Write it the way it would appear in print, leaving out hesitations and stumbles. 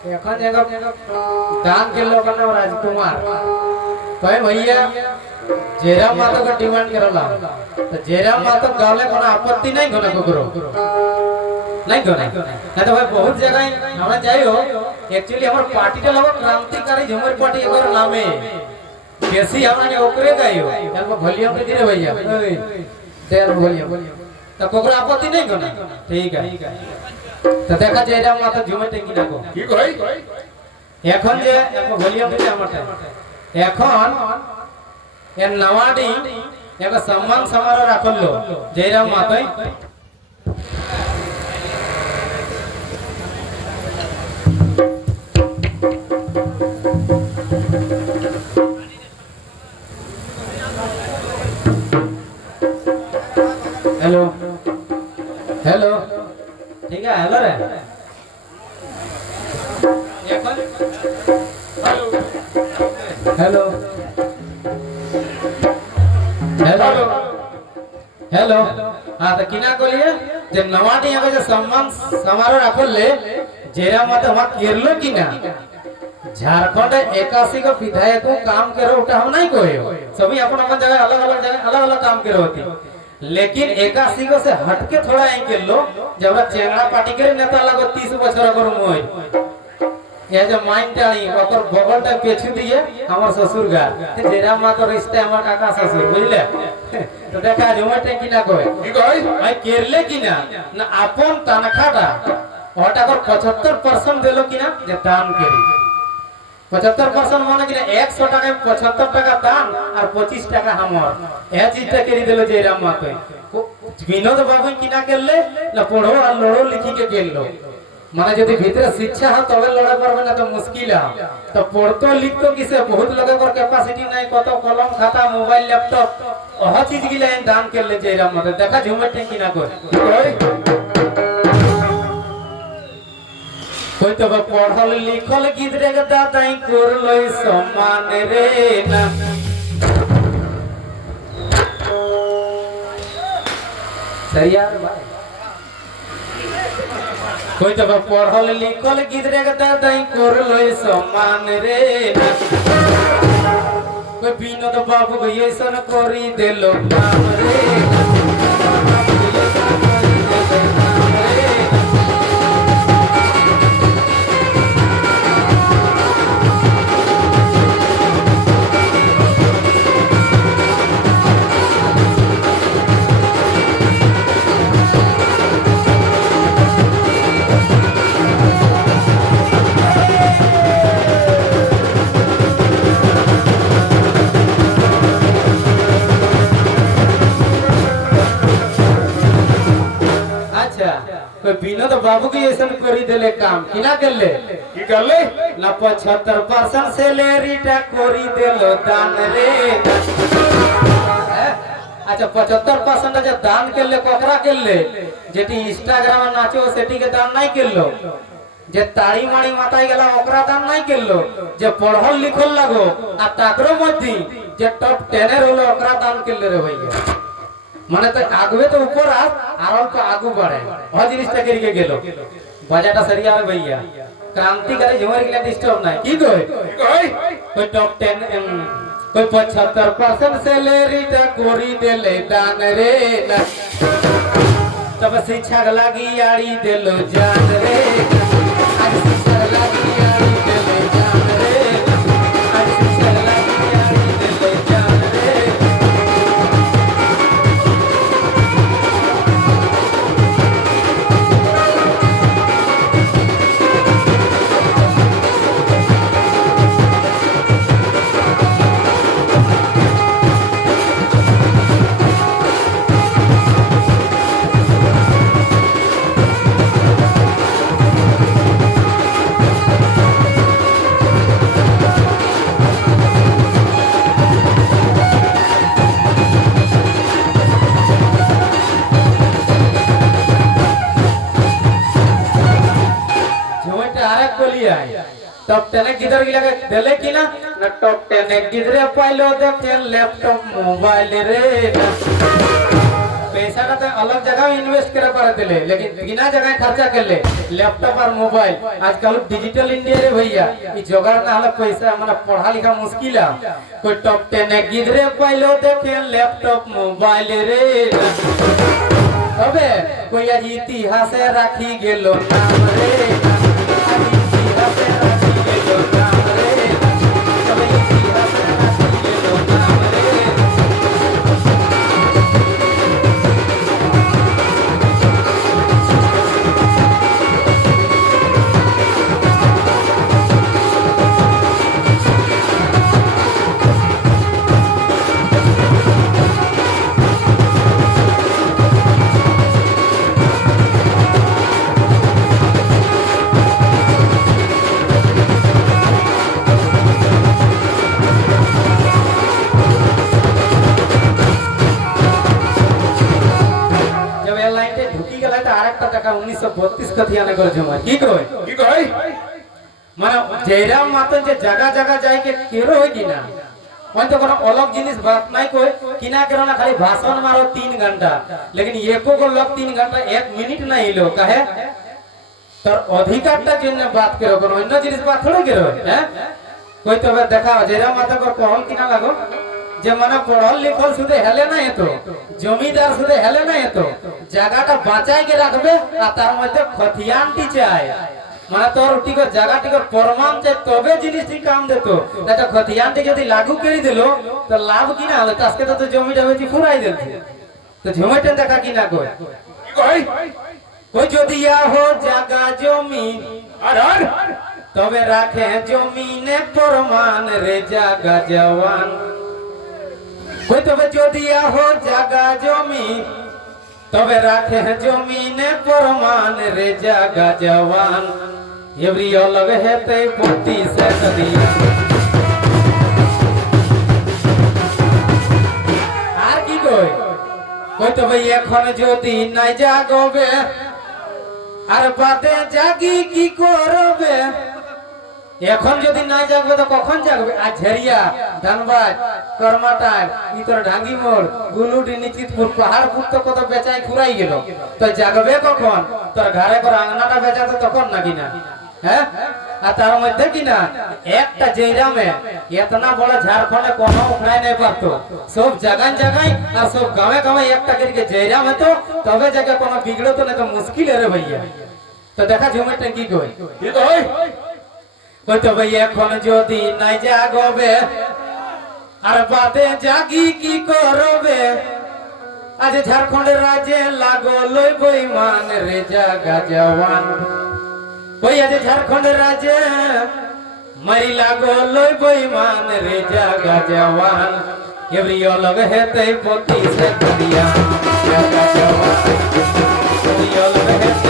এখন जगह दान के लोग ना राजकुमार कहे भैया जयराम माता का डिमांड करला तो जयराम माता गावले कोनो आपत्ति नहीं घना को करो नहीं घना ना तो भाई बहुत जगह हमरा जाइयो एक्चुअली हमर पार्टी टा लगो क्रांतिकारी झुमर पार्टी एकर नामे बेसी हमरा ने ओकरे गाइयो तब वॉल्यूम दे रे भैया ओए तेर वॉल्यूम तो कोकरा आपत्ति नहीं घना ठीक है तो देखा जयराम माता झुमर टेंकी ना को কি কই এখন যে ভলিউম দিতে আমারটা এখন এর নওয়াডি এক সম্মান সমারোহ রাখলো জয়রাম মাতাই हेलो हेलो ठीक है हेलो रे हेलो हेलो हेलो हाँ तो किना कहलिए जे नवाडी यहाँ जो सम्मान समारोह रखले जयराम माता वहाँ केरलो किना झारखंड 81 को विधायक को काम करो उठा हम नहीं कोई सभी अपन अपन जगह अलग अलग काम करो होती लेकिन 81 को से हटके थोड़ा आई केरलो जब चेंगड़ा पार्टी के नेता लगो 30 बछर कर मोय ये जो माइंड टाणी ओकर बगलटा पेछु दिए हमर ससुर गा जयराम माता रिश्ते हमर काका ससुर बुझले तो देखा झुमर टेंकी ना कोई কি কই भाई केरले किना ना अपन तनखाटा ओटा कर 75% देलो किना जे दान करी 75% माने किना 100 টাকা 75 টাকা দান আর 25 টাকা हमर ए चीजटा करी देलो जयराम माता विनोद बाबू किना करले ना पढ़ो और लड़ो लिखी के गेलो माने यदि भीतर शिक्षा है तबे लड़े परबे ना तो मुश्किल है तो पढ़तो लिखतो किसे बहुत लोगों को कैपेसिटी नहीं कत कलम खाता मोबाइल लैपटॉप ओह चीज गिला दान कर ले जयराम माता देखा झुमर टेंकी ना कोई तो पढ़ल लिखल गिदरे के दादाई करलई सम्मान रे ना सही यार भाई कोई तो पढ़ल लिखल गिदरे के दादाई करलई सम्मान रे ना कोई विनोद बाबू ऐसन करी देलो नाम रे विनोद बाबू की ऐसा करी देले काम किना करले কি করলে ना 75% सैलरीटा करी देलो दान रे अच्छा 75% जो दान करले कोकरा करले जेटी इंस्टाग्राम नाचो सेटी के दान नहीं करलो जे ताड़ी माड़ी माताई गेला ओकरा दान नहीं करलो जे पढ़ल लिखल लगो आ ताकरो मध्य जे टॉप 10 रे होलो ओकरा दान करले रे भैया माने तो आगुए तो ऊपर आराम तो आगू बढ़े और जिनिसटा करिके गेलो बजाटा सरिया रे भैया क्रांतिकारी झुमर के लिए डिस्टर्ब नहीं की कोई टॉप 10 कोई 75% सैलरी ता कोरी देले दान रे तब शिक्षा लागी यारी देलो जान रे आज शिक्षा लागी यारी देलो जान रे आज शिक्षा लागी यारी देलो जान रे टॉप 10 किधर गिला देले कि ना टॉप 10 किधरे पाइलो देखे लैपटॉप मोबाइल रे पैसा तो अलग जगह इन्वेस्ट करे पड़े दिले, लेकिन बिना जगह खर्चा कर ले लैपटॉप और मोबाइल आजकल डिजिटल इंडिया रे भैया ई जोगाड़ ना हले पैसा माने पढ़ा लिखा मुश्किल है। कोई टॉप 10 गिदरे पाइलो देखे लैपटॉप मोबाइल रे तबे कोई आज इतिहास राखी गेलो नाम रे आज इतिहास राखी गेलो नाम रे तबे इतिहास राखी गेलो नाम रे। টাকা 1932 কথিয়ানে করে জমা কি কই মানে জয়রাম মাতন যে জায়গা জায়গা যাই के केरो है कि ना कोई तो कोनो अलग जिनिस बात नहीं कोई किना करो ना खाली भाषण मारो 3 घंटा लेकिन एको को लोग 3 घंटा 1 मिनट नहीं लो कहे तो अधिकारটা জন্য बात करो कोनो अन्य जिनिस बात थोड़ी करो हैं कोई तो देखा जयराम माता को कहल किना लागो যে মানে পড়ল লিখল শুধু হেলে না এতো জমিদার শুধু হেলে না এতো জায়গাটা বাঁচাই কে রাখবে আর তার মধ্যে খতিয়ানটি চাই মানে তোর টিকো জায়গাটিকে প্রমাণ চাই তবে জিনিসটি কাম দিত না তো খতিয়ানটি যদি লাগু করে দিল তো লাভ কি না হলো আজকে তো জমিটা হয়েছে ফুরাই দিলছে তো জমিটা দেখা কি না কই কই যদি হো জায়গা জমি আর তবে রাখে জমিনে প্রমাণ রে জায়গা জওয়ান कोई तबे जोदिया हो जगा जमी तबे राखे जमीने प्रमाण रे जगा जवान एवरी अलग हेते पोती से दिया আর কি কই তবে এখন যদি নাই জাগবে আর বাদে জাগি কি করবে এখন যদি না জাগবে তো কখন জাগবে আজ ঝেরিয়া ধানবাদ করমাটার ইতর ঢাঙ্গি মোড় গুলুডি নিচিতপুর পাহাড়পুর তো কত বেচাই ফুরাই গেল তো জাগবে কখন তোর ঘরে করে আংনাটা বেচাতে তখন নাকি না হ্যাঁ আর তার মধ্যে কি না একটা জয়রামে এতনা বড় ঝাড়খণ্ডে কোনো উঠাই নাই পারতো সব জায়গায় জায়গায় আর সব গাঁয়ে গাঁয়ে একটা করে জয়রাম হতো তবে জায়গা কোনো বিগড়ো তো না তো মুশকিল রে ভাইয়া তো দেখা জমিটা কি কই কই তো ভাই এখন যদি নাই জাগবে আর বাদে জাগি কি করবে আজ ঝাড়খণ্ডের রাজে লাগো লই বেঈমান রে জাগা জওয়ান ওই আজ ঝাড়খণ্ডের রাজে মারি লাগো লই বেঈমান রে জাগা জওয়ান এভরি অলগ হেতে পতি সে করিয়া জাগা জওয়ান এভরি অলগ হেতে